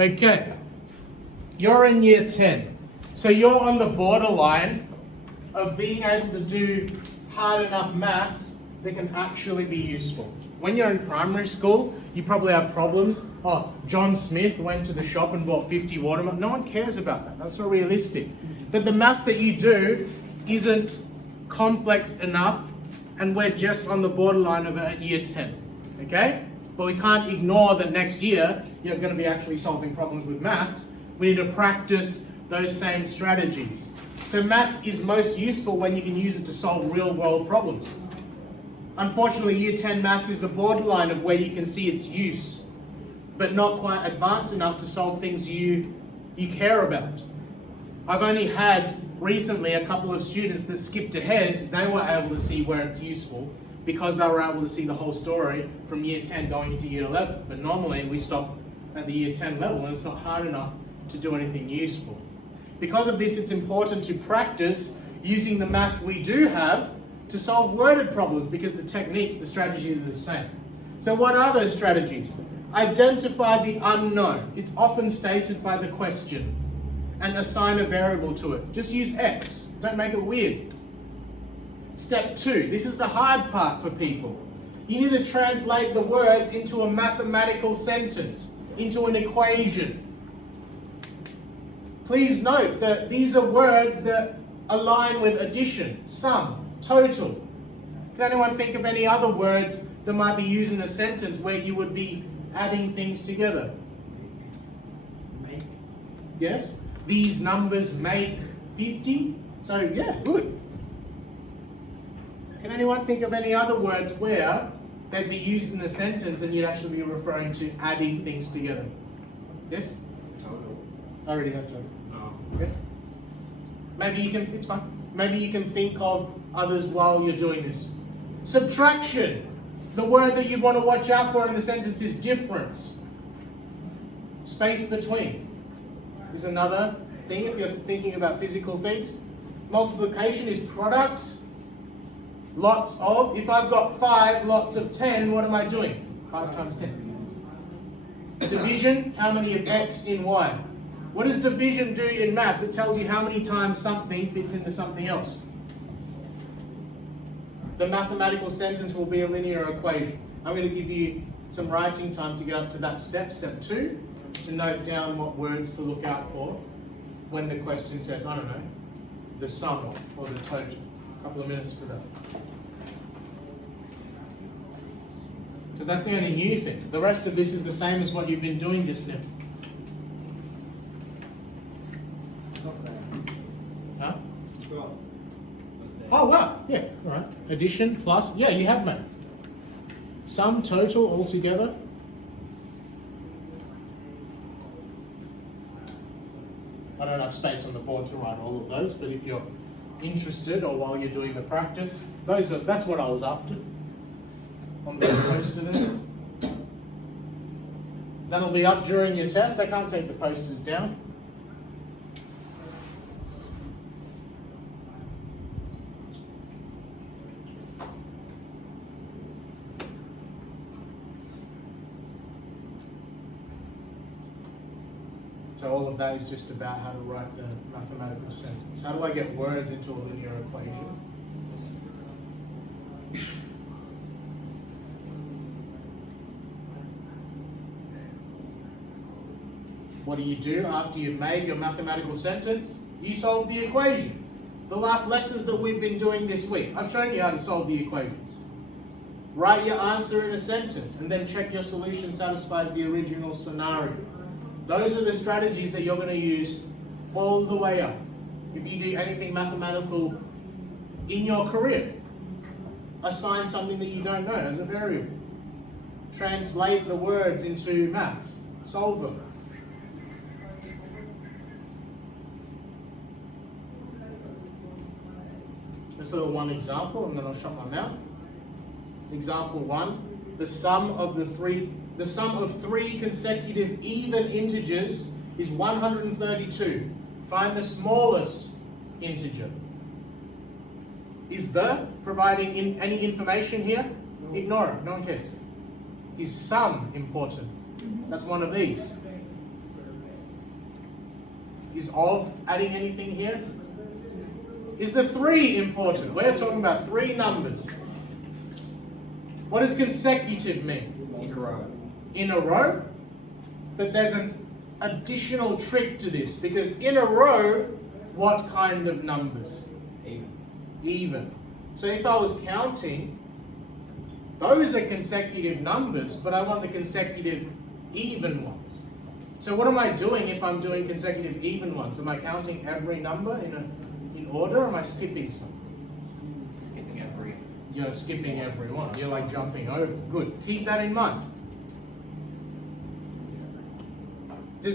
Okay, you're in year 10. So you're on the borderline of being able to do hard enough maths that can actually be useful. When you're in primary school, you probably have problems. Oh, John Smith went to the shop and bought 50 watermelons. No one cares about that. That's not realistic. But the maths that you do isn't complex enough, and we're just on the borderline of year 10. Okay? But we can't ignore that next year you're going to be actually solving problems with maths. We need to practice those same strategies. So maths is most useful when you can use it to solve real world problems. Unfortunately, year 10 maths is the borderline of where you can see its use, but not quite advanced enough to solve things you care about. I've only had recently a couple of students that skipped ahead. They were able to see where it's useful because they were able to see the whole story from year 10 going into year 11. But normally we stop at the year 10 level and it's not hard enough to do anything useful. Because of this, it's important to practice using the maths we do have to solve worded problems, because the techniques, the strategies are the same. So what are those strategies? Identify the unknown. It's often stated by the question. And assign a variable to it. Just use X. Don't make it weird. Step 2. This is the hard part for people. You need to translate the words into a mathematical sentence, into an equation. Please note that these are words that align with addition, sum, total. Can anyone think of any other words that might be used in a sentence where you would be adding things together? Make. Yes? These numbers make 50. So yeah, good. Can anyone think of any other words where they'd be used in a sentence and you'd actually be referring to adding things together? Yes? Total. I already have total. No. Okay. Maybe you can, it's fine. Maybe you can think of others while you're doing this. Subtraction. The word that you want to watch out for in the sentence is difference. Space between is another thing if you're thinking about physical things. Multiplication is product. Lots of. If I've got 5 lots of 10, what am I doing? 5 times 10. Division, how many of X in Y? What does division do in maths? It tells you how many times something fits into something else. The mathematical sentence will be a linear equation. I'm going to give you some writing time to get up to that step, step 2, to note down what words to look out for when the question says, I don't know, the sum of or the total. A couple of minutes for that. Because that's the only new thing. The rest of this is the same as what you've been doing just now. Huh? Oh, wow. Yeah, all right. Addition plus, yeah, you have made. Sum, total, all together. I don't have space on the board to write all of those, but if you're interested or while you're doing the practice, that's what I was after on the poster there. That'll be up during your test. I can't take the posters down. So all of that is just about how to write the mathematical sentence. How do I get words into a linear equation? What do you do after you've made your mathematical sentence? You solve the equation. The last lessons that we've been doing this week, I've shown you how to solve the equations. Write your answer in a sentence and then check your solution satisfies the original scenario. Those are the strategies that you're going to use all the way up. If you do anything mathematical in your career, assign something that you don't know as a variable. Translate the words into maths. Solve them. Let's look at one example and then I'll shut my mouth. Example 1, the sum of 3 consecutive even integers is 132. Find the smallest integer. Is the providing any information here? No. Ignore it, no one cares. Is sum important? That's one of these. is of adding anything here? Is the 3 important? We're talking about 3 numbers. What does consecutive mean? In a row. In a row? But there's an additional trick to this, because in a row, what kind of numbers? Even. Even. So if I was counting, those are consecutive numbers, but I want the consecutive even ones. So what am I doing if I'm doing consecutive even ones? Am I counting every number in order, or am I skipping some? Skipping every. You're skipping every one. You're like jumping over. Good. Keep that in mind. Do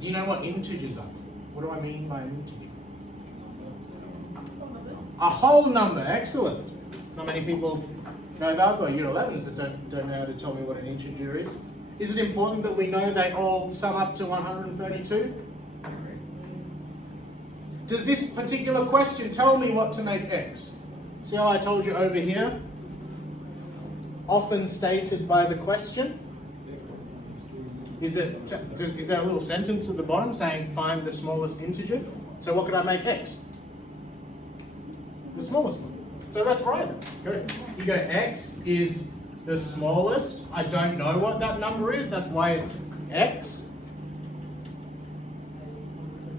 you know what integers are? What do I mean by an integer? A whole number. Excellent. Not many people know that. I've got year 11s that don't know how to tell me what an integer is. Is it important that we know they all sum up to 132? Does this particular question tell me what to make x? See how I told you over here? Often stated by the question. Is there a little sentence at the bottom saying find the smallest integer? So what could I make x? The smallest one. So that's right. Good. You go x is the smallest. I don't know what that number is. That's why it's x.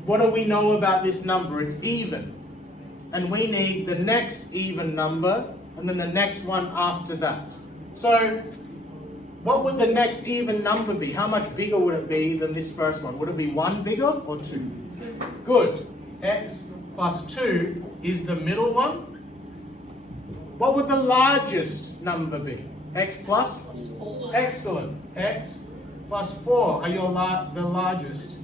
What do we know about this number? It's even. And we need the next even number and then the next one after that. So what would the next even number be? How much bigger would it be than this first one? Would it be 1 bigger or 2? Good. X plus 2 is the middle one. What would the largest number be? X plus? 4. Excellent. X plus 4 are the largest.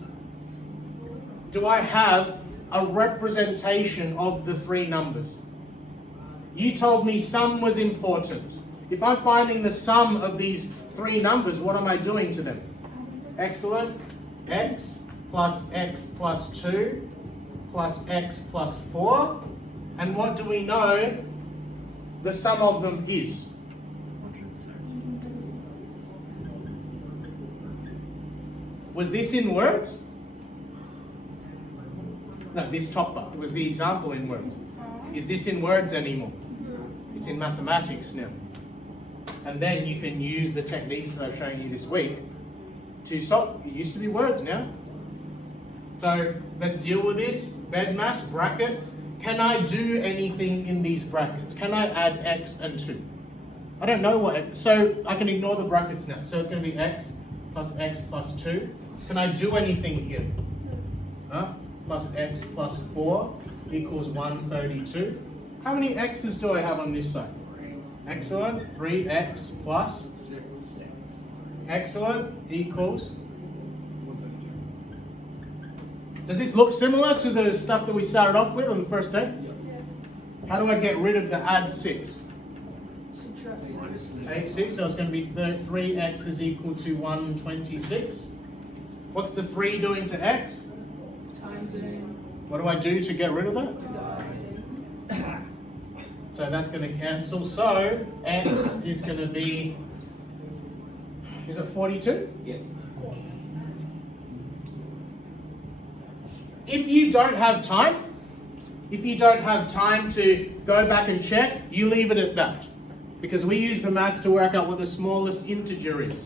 Do I have a representation of the 3 numbers? You told me sum was important. If I'm finding the sum of these 3 numbers, what am I doing to them? Excellent. X plus 2 plus x plus 4. And what do we know the sum of them is? Was this in words? No, this top part. It was the example in words. Is this in words anymore? It's in mathematics now. And then you can use the techniques that I've shown you this week to solve. It used to be words now. So let's deal with this. BEDMAS, brackets. Can I do anything in these brackets? Can I add x and 2? I don't know what, so I can ignore the brackets now. So it's going to be x plus 2. Can I do anything here? Huh? Plus x plus 4 equals 132. How many x's do I have on this side? Excellent. 3x plus. Excellent. Equals. Does this look similar to the stuff that we started off with on the first day? How do I get rid of the add 6? Take 6, so it's going to be 3x is equal to 126. What's the 3 doing to x? What do I do to get rid of that? So that's going to cancel. So x is going to be, is it 42? Yes. If you don't have time to go back and check, you leave it at that. Because we use the maths to work out what the smallest integer is.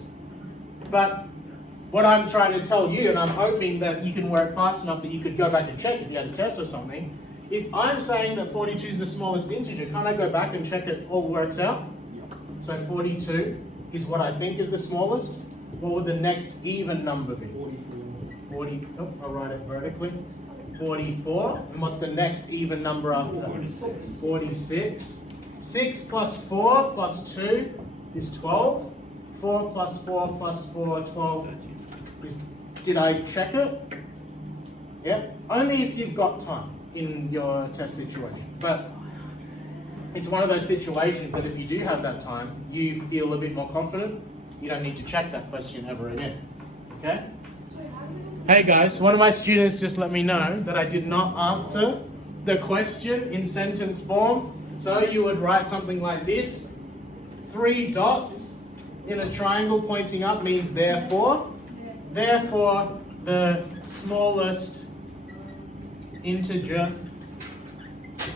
But what I'm trying to tell you, and I'm hoping that you can work fast enough that you could go back and check if you had a test or something. If I'm saying that 42 is the smallest integer, can't I go back and check it all works out? So 42 is what I think is the smallest. What would the next even number be? 40, oh, I'll write it vertically. 44. And what's the next even number after that? 46. 6 plus 4 plus 2 is 12. 4 plus 4 plus 4, 12. Did I check it? Yeah? Only if you've got time in your test situation. But it's one of those situations that if you do have that time, you feel a bit more confident. You don't need to check that question ever again. Okay? Hey guys, one of my students just let me know that I did not answer the question in sentence form. So you would write something like this. 3 dots in a triangle pointing up means therefore. Therefore, the smallest integer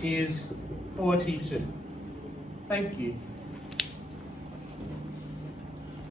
is 42. Thank you.